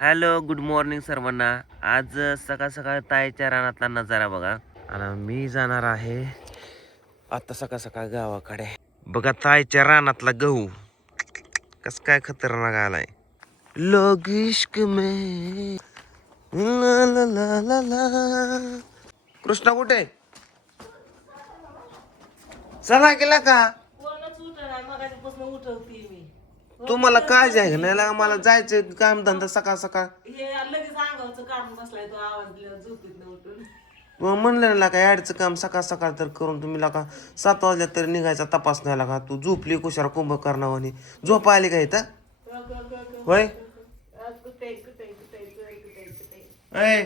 Hello good morning सर्वांना. आज सकाळ सकाळ ताईच्या रानातला नजारा बघा. आणि मी जाणार आहे आता सकाळ सकाळ गावाकडे. बघा ताईच्या रानातला गहू. कस काय खतरनाक आलाय. लोगिश्क मे ला ला ला ला ला. कृष्णा कुठे? चला गेला का? उठवती तुम्हाला काय आहे का नाही? लागा मला जायचं काम धंदा सकाळ सकाळ. हे लगेच अंगावचं काढून बसलाय तो आवाज दिला झोपीत न उठून. मग म्हणलं ना काय ॲडचं काम सकाळ सकाळ तर करून तुम्ही लागा सात वाजल्या तरी निघायचा तपास नाही लागा. तू झोपली कुशार कुंभकर्णावानी झोप आली का इथं? होय? ऐ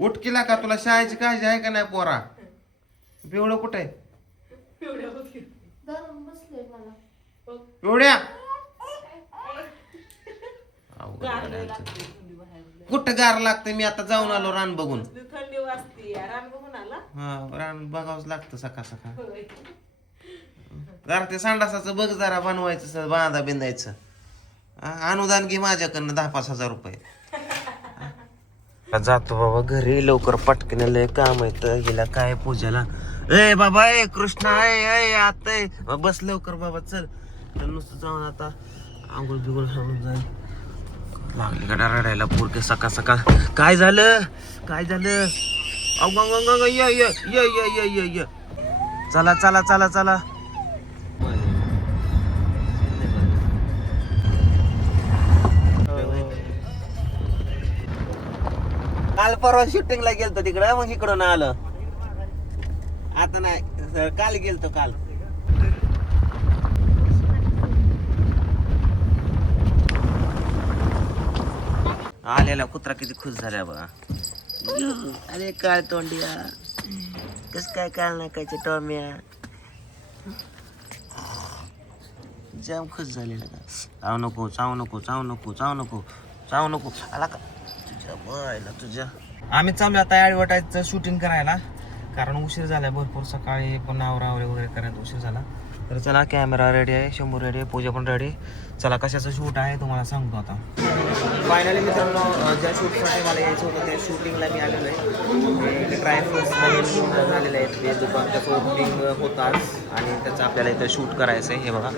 उठकीला का तुला शाळेची काळजी आहे का नाही पोरा? पिवळं कुठे एवढ्या बघित लागते बाहेर. कुठं गार लागतं मी आता जाऊन आलो रान बघून. थंडी वाजते रान बघून आला. हा रान बघावंच लागतं सकाळ सकाळ. जरा ते संडासाचं बघ जरा बनवायचं बांधा बिंदायचं अनुदान घे माझ्याकडनं दहा पाच हजार रुपये. जातो बाबा घरी लवकर पटकन लय काम आहे तर हिला काय पूजाला? ए बाबा ए कृष्णा ए ए आता ए. बस लवकर बाबा चल. तर नुसतं जाऊन आता आंघोळ बिघोळ घालून जाईल. लागली गडा रडायला पोरके सकाळ सकाळ. काय झालं? काय झालं? य चला चला चला चला. काल परवा शूटिंगला गेलतो तिकडं मग इकडं आलं. आता नाही काल गेलतो काल. आलेला कुत्रा किती खुश झाला बघा अरे काय तोंडिया. कस काय काल नाकायचे टॉम्या. जाम खुश झालेला का चाव नको चाव नको चाव नको चाव नको चाव नको. आला का? तुझ्या बायला तुझ्या. आम्ही चालू आता ॲडव्हर्टाईजचं शूटिंग करायला. कारण उशीर झाला भरपूर सकाळी पण आवरावरे वगैरे करायला उशीर झाला. तर चला कॅमेरा रेडी आहे शंभर रेडी आहे पूजा पण रेडी चला कशाचं शूट आहे तुम्हाला सांगतो आता. फायनली मित्रांनो ज्या शूटसाठी मला यायचं होतं त्या शूटिंगला मी आलेलो आहे. ड्रायफ्रुट्स नवीन झालेले आहेत ते दुकान त्याचं ओपनिंग होतात आणि त्याचं आपल्याला इथं शूट करायचं आहे हे बघा.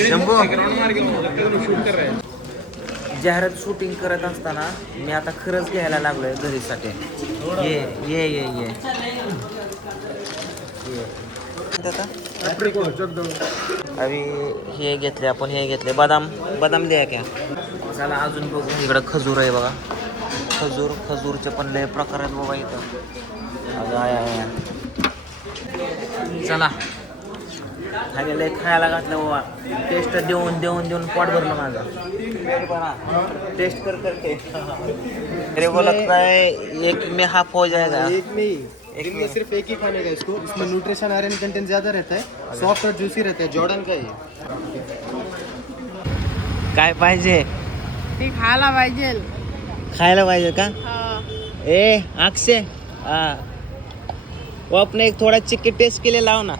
शंभू. जाहिरात शूटिंग करत असताना मी आता खरंच घ्यायला लागलोय घरीसाठी. ये ये ये ये. ये. हे घेतले आपण हे घेतले. बदाम बदाम द्या क्या? चला अजून बघू. इकडं खजूर आहे बघा. खजूर खजूरचे पण लय प्रकार आहेत बाबा इथं. अगं आय. चला. खाली लय खायला घातलं बाबा टेस्ट देऊन देऊन देऊन पोट भरलं माझं. टेस्ट कर करके मेरे को लगता है एक में हाफ़ हो जाएगा एक में. ही एक में. सिर्फ़ एक ही खाने का इसको? इसमें न्यूट्रिशन आयरन कंटेंट ज़्यादा रहता है सॉफ्ट और जूसी रहता है जॉर्डन का ही काय पाहिजे? ते खायला पाहिजे. खायला पाहिजे का? ए अक्षय हा. वो अपने एक थोड़ा चिक्की टेस्ट के लिए लाओ ना.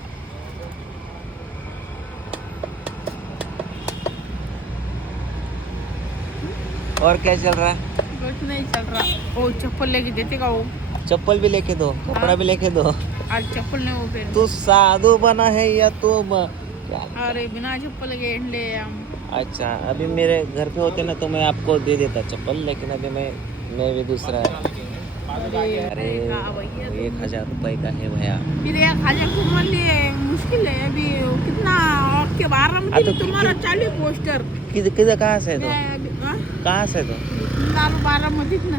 और क्या चल रहा है? कुछ नहीं चल रहा। ओ चप्पल लेके देते का वो? चप्पल भी लेके दो कपड़ा भी लेके दो। आज चप्पल नहीं वो पहन। तू साधु बना है या तो अरे बिना चप्पल के ले अच्छा अभी मेरे घर पे होते ना तो मैं आपको दे देता चप्पल लेकिन अभी मैं मैं भी दूसरा अरे अरे एक हज़ार रुपए का है भैया। मुश्किल है अभी। कितना आपके बारह में हाँ, तो तुम्हारा चालू पोस्टर. किधर किधर कहाँ से है तो? मैं अभी-? कहाँ से है तो? दारू बारामतीत ना.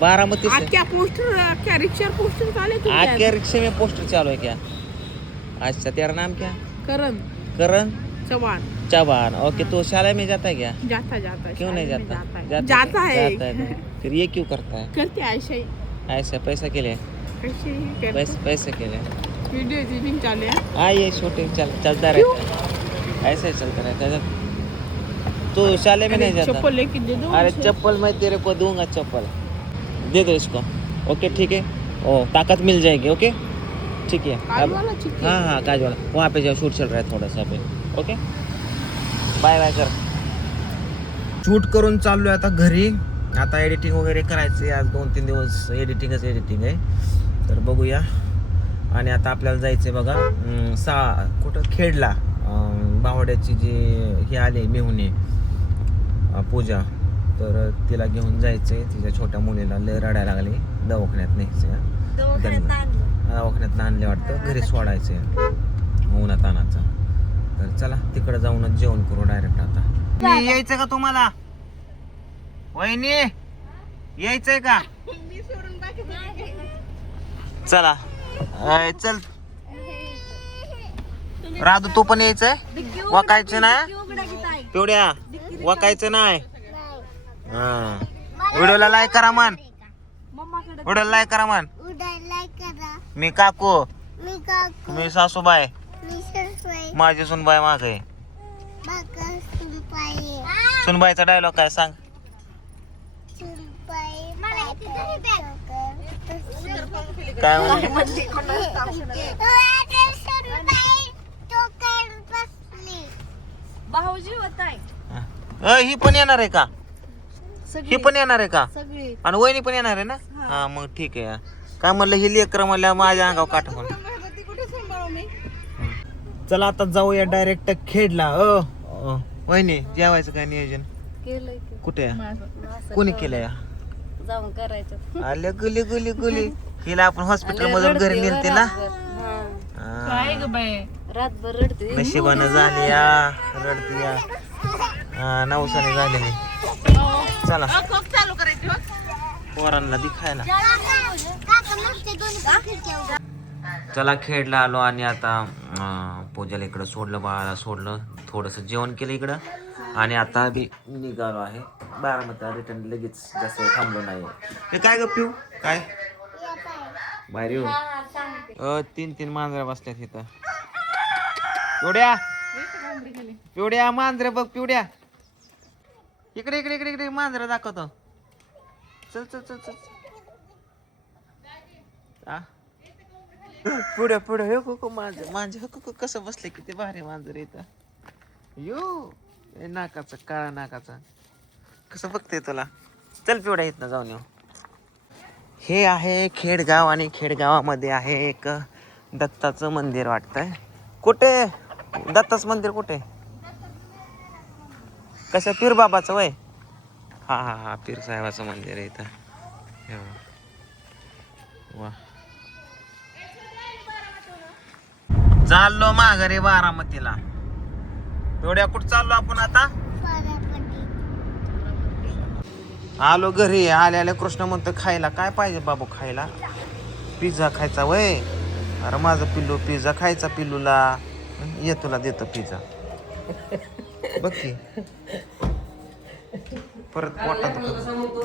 बारामती से क्या पोस्टर क्या रिक्शा पोस्टर चाले तुम आज के रिक्शे में पोस्टर चालू है क्या? अच्छा तेरा नाम क्या? करण. करण? चौहान चौहान ओके तो शाला में जाता है क्या? जाता जाता. क्यों नहीं शादी में जाता? जाता है जाता है जाता है। फिर ये क्यों करता है करते हैं ऐसे ही ऐसे पैसा के लिए पैसे पैसे के लिए वीडियो एडिटिंग चालू है हाँ ये शूटिंग चल चलता रहता है ऐसे ही चलता रहता है तो शाले में नहीं जाता। चप्पल लेके दे दो अरे। चप्पल मैं तेरे को दूंगा चप्पल। दे दो इसको। ओके ठीक है। ओ ताकत मिल जाएगी ओके ठीक है। अब हाँ हाँ काज वाला। वहाँ पे जाओ शूट चल रहा है थोड़ा सा पे ओके बाय बाय कर। शूट करून चाललोय आता घरी. आता एडिटिंग वगैरे करायचे आज दोन तीन दिवस एडिटिंगच एडिटिंग आहे. तर बघूया. आणि आता आपल्याला जायचंय बघा अं, सा कुठं? खेडला. बावड्याची जी हे आले मेहुणे पूजा तर तिला घेऊन जायचंय. तिच्या छोट्या मुलीला लय रडायला लागली. दवाखान्यात न्यायचंय दवाखान्यात आणले. वाटतं. घरी सोडायचंय. उन्हात तानाचं तर चला तिकडे जाऊनच जेवण करू डायरेक्ट आता. यायचं का तुम्हाला? वहिनी यायचंय का? चला. चल. राधू तू पण यायचंय? वाकायचं ना? पिवड्या वाकायचं नाही हा. व्हिडिओला लाईक करा मन व्हिडिओला लाईक करा मन मी काकू. मी सासूबाई. माझी सुनबाई माग. आहे सुनबाईचा डायलॉग काय सांग. काय म्हणते भाऊजी होत आहे अ, ही पण येणार आहे का? ही पण येणार आहे का? सगळी. आणि वहिनी पण येणार आहे ना? हा. मग ठीक आहे. काय म्हणलं ही लेकर म्हणल्या माझ्या अंगावर काठ पण कुठे सांभाळू मी चला आता जाऊया डायरेक्ट खेडला. अ अ, वहिनी जेवायचं काय नियोजन? केलंय कुठे? आहे? कोणी केलंय? जाऊन करायचं. आल्या गुली गुली गुली हिला आपण हॉस्पिटल मधून घरी नेलते ना? हा. रातभर रडते नशिबानं झाली या रडती या नवसाने झालेली चला पोरांना दिखायला चला खेळला आलो आणि आता पूजाला इकडं सोडलं बाळाला सोडलं. थोडंसं जेवण केलं इकडं. आणि आता बी निघालो आहे. बारामती रिटर्न लगेच जास्त थांबलो नाही. हे काय ग पिऊ? काय? बाहेर येऊ? अ, तीन तीन मांजऱ्या बसल्यात इथं. पिवड्या. पिवड्या मांजऱ्या बघ पिवड्या. इकडे इकडे इकडे इकडे मांजऱ्या दाखवतो. चल चल चल चल. आ? पुढे पुढे हे कुकू मांजर मांजर कुकू कसं बसले किती भारी मांजर इथं. यो नाकाचा काळा नाकाचा. कसं बघते तुला? चल पिवड्या इथनं जाऊन येऊ. हे आहे खेडगाव आणि खेडगावामध्ये आहे एक दत्ताचं मंदिर वाटतंय. कुठे? दत्ताच मंदिर कुठे? कशा पीर बाबाचं वय? हा हा हा पीर साहेबाचं मंदिर आहे इथं. वा. चाललो माघारी बारामतीला. एवढ्या कुठं चाललो आपण आता? आलो घरी. आल्या आल्या कृष्ण म्हणतो खायला काय पाहिजे बाबू खायला? पिझ्झा खायचा वय. अरे माझं पिल्लू पिझ्झा खायचा पिल्लूला. ये तुला देतो पिझ्झा. बघ की. परत पोटात दुखत